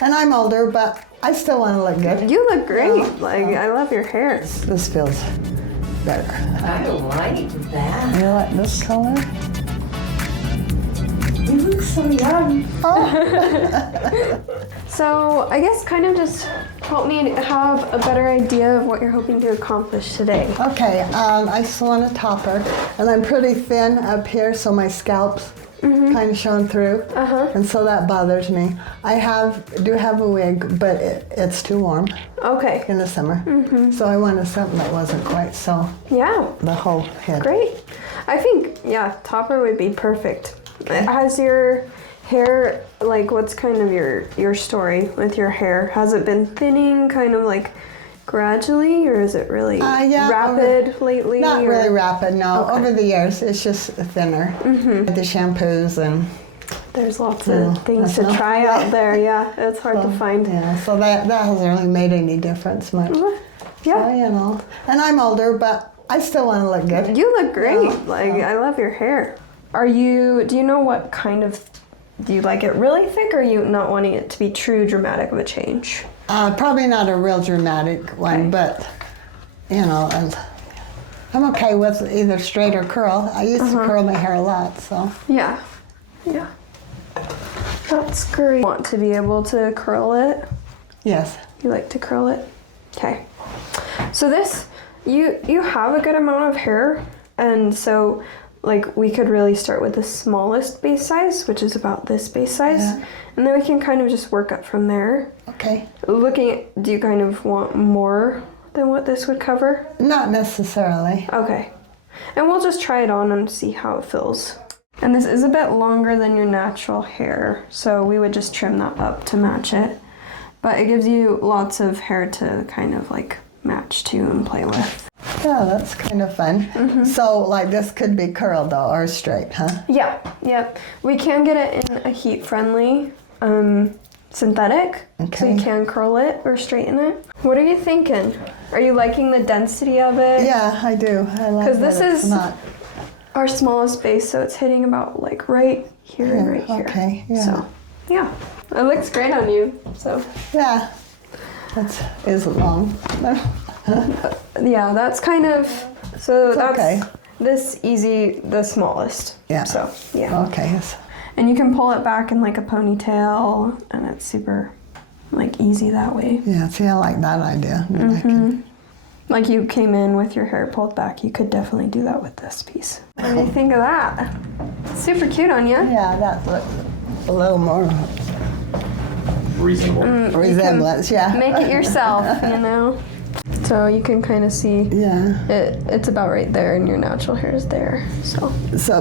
And I'm older, but I still want to look good. You look great. I love your hair. This feels better. I like that. You like this color? You look so young. So I guess kind of just help me have a better idea of what you're hoping to accomplish today. Okay, I just want a topper, and I'm pretty thin up here, so my scalp's kind of showing through, and so that bothers me. I do have a wig, but it's too warm Okay. in the summer, so I wanted something that wasn't quite so Yeah. the whole head. Great. I think, yeah, topper would be perfect. Has your hair, like, what's kind of your story with your hair? Has it been thinning kind of like gradually, or is it really rapid lately? Not really rapid, no. Okay. Over the years, it's just thinner. The shampoos and... There's lots of things to try out there, yeah. It's hard to find. Yeah, so that hasn't really made any difference much. Yeah. So, you know, and I'm older, but I still want to look good. You look great. I love your hair. Do you know what kind of, do you like it really thick, or are you not wanting it to be true dramatic of a change? Probably not a real dramatic one, but, you know, I'm okay with either straight or curl. I used to curl my hair a lot, so. Yeah. Yeah. That's great. Want to be able to curl it? Yes. You like to curl it? Okay. So this, you have a good amount of hair, and so like we could really start with the smallest base size, which is about this base size, and then we can kind of just work up from there. Okay. Do you kind of want more than what this would cover? Not necessarily. Okay. And we'll just try it on and see how it feels. And this is a bit longer than your natural hair, so we would just trim that up to match it. But it gives you lots of hair to kind of like match to and play with. Yeah, that's kind of fun. So, like, this could be curled, though, or straight, huh? Yeah. We can get it in a heat-friendly synthetic, so you can curl it or straighten it. What are you thinking? Are you liking the density of it? Yeah, I do. I like that. Because this it's is not... our smallest base, so it's hitting about like right here and right here. Okay, yeah. So, yeah. It looks great on you, so. Yeah, that isn't long. Yeah, that's kind of, so It's that's okay. this easy, the smallest. Yeah. So, yeah. Okay. And you can pull it back in like a ponytail, and it's super like easy that way. Yeah, see, I like that idea. Like you came in with your hair pulled back, you could definitely do that with this piece. What do you think of that? Super cute on you. Yeah, that looks a little more Reasonable. resemblance, yeah. Make it yourself, you know? So you can kind of see it's about right there, and your natural hair is there. So,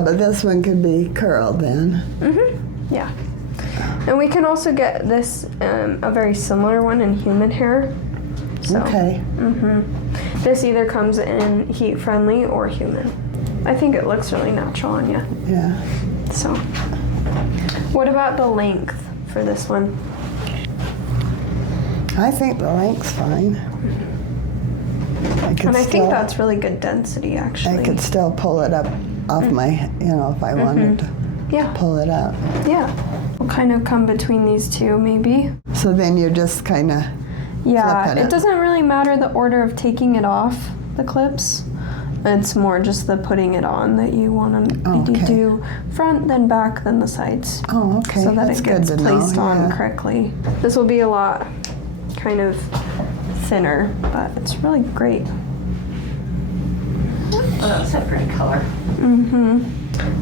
but this one could be curled then. Yeah. And we can also get this, a very similar one in human hair. So, Okay. This either comes in heat friendly or human. I think it looks really natural on you. Yeah. So, what about the length for this one? I think the length's fine. I think that's really good density, actually. I could still pull it up off my, if I wanted to pull it up. Yeah. We'll kind of come between these two, maybe. So then you just kind of it doesn't really matter the order of taking it off the clips. It's more just the putting it on that you want to do front, then back, then the sides. Oh, okay. So that That's it gets good to placed know. on correctly. This will be a lot kind of thinner, but it's really great. Oh, that's a pretty color.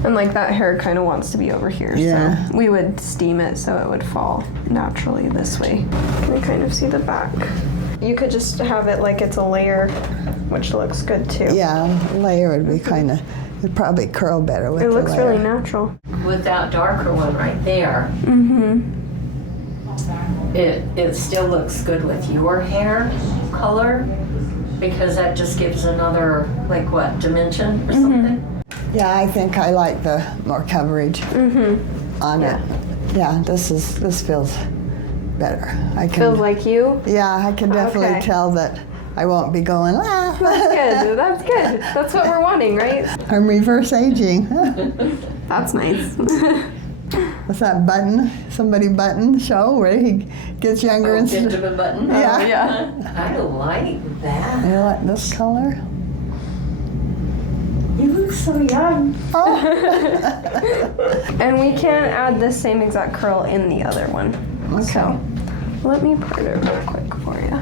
And like that hair kind of wants to be over here, Yeah. so we would steam it so it would fall naturally this way. Can you kind of see the back? You could just have it like it's a layer, which looks good too. Yeah, layer would be kind of, it'd probably curl better with It the looks layer. really natural. With that darker one right there, it still looks good with your hair color, because that just gives another, like what, dimension or something? Yeah, I think I like the more coverage on it. Yeah, this feels better. Feels like you? Yeah, I can definitely tell that I won't be going, That's good. That's good. That's what we're wanting, right? I'm reverse aging. That's nice. what's that button? Somebody button show where he gets younger and Gift of a button? Yeah. Oh, yeah. I like that. You like this color? You look so young. Oh, And we can add the same exact curl in the other one. okay. So let me part it real quick for you.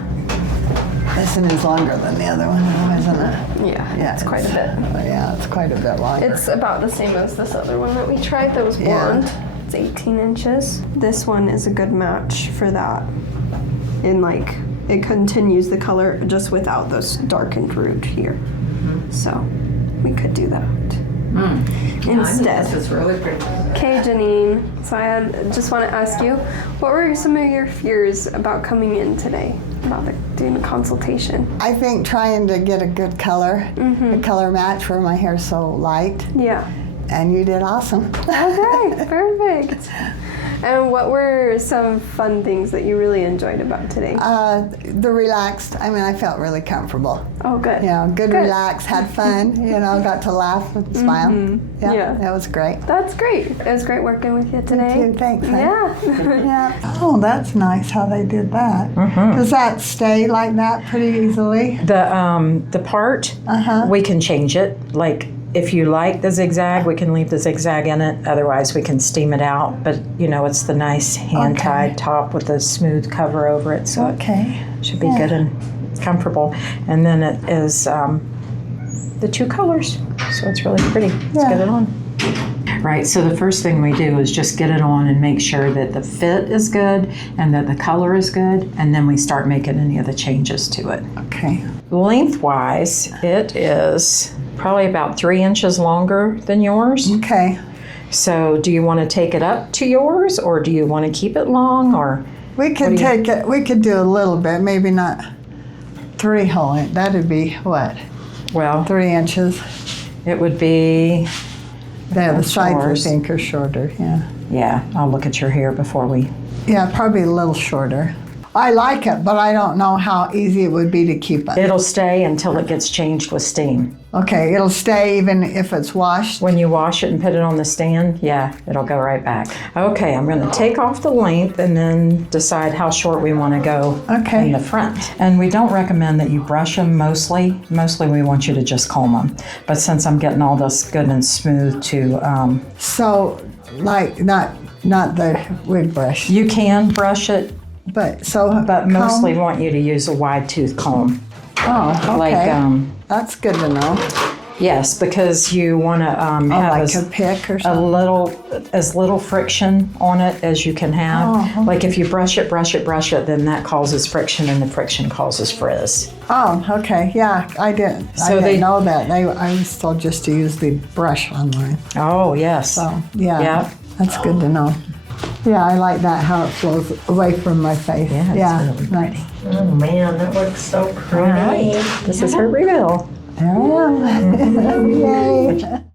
This one is longer than the other one, isn't it? Yeah, it's quite a bit. Oh, yeah, it's quite a bit longer. It's about the same as this other one that we tried that was Yeah. blonde. It's 18 inches. This one is a good match for that. And like, it continues the color just without this darkened root here. So we could do that instead. This is really pretty. Okay, Janine. So just want to ask you, what were some of your fears about coming in today, about doing a consultation? I think trying to get a good color, a color match where my hair's so light, Yeah. and you did awesome. Okay, perfect. And what were some fun things that you really enjoyed about today? The relaxed, I mean, I felt really comfortable. Oh, good. You know, good, Good. relaxed, had fun, you know, got to laugh and smile. Yeah. That was great. That's great. It was great working with you today. Thank you, thanks. honey. Yeah. Yeah. Oh, that's nice how they did that. Does that stay like that pretty easily? The part, we can change it. Like, if you like the zigzag, we can leave the zigzag in it. Otherwise, we can steam it out. But, you know, it's the nice hand-tied top with the smooth cover over it. So Okay. it should be good and comfortable. And then it is the two colors. So it's really pretty. Let's get it on. Right, so the first thing we do is just get it on and make sure that the fit is good and that the color is good. And then we start making any of the changes to it. Okay. Lengthwise, it is probably about 3 inches longer than yours. Okay. So do you want to take it up to yours, or do you want to keep it long, or? We could take it, we could do a little bit, maybe not 3 whole inch. That'd be what? Well, 3 inches. it would be, Yeah, the That's sides yours. I think are shorter, yeah. yeah, I'll look at your hair before we. Yeah, probably a little shorter. I like it, but I don't know how easy it would be to keep it. It'll stay until it gets changed with steam. Okay, it'll stay even if it's washed. When you wash it and put it on the stand, yeah, it'll go right back. Okay, I'm going to take off the length and then decide how short we want to go Okay. in the front. And we don't recommend that you brush them mostly. Mostly we want you to just comb them. But since I'm getting all this good and smooth to, So, like, not the wig brush, you can brush it, but so. but comb? mostly want you to use a wide tooth comb. Oh, okay. Like, That's good to know. yes, because you want to have Like a pick or a something. as little friction on it as you can have. Oh, okay. Like if you brush it, then that causes friction, and the friction causes frizz. Oh, okay. Yeah, I didn't. So I they- didn't know that. I was told just to use the brush on mine. Oh, yes. So, yeah. Yep. That's good to know. Yeah, I like that, how it flows away from my face. Yeah, it's really nice. Oh man, that looks so pretty. All right. This is her reveal. There I am. Yay.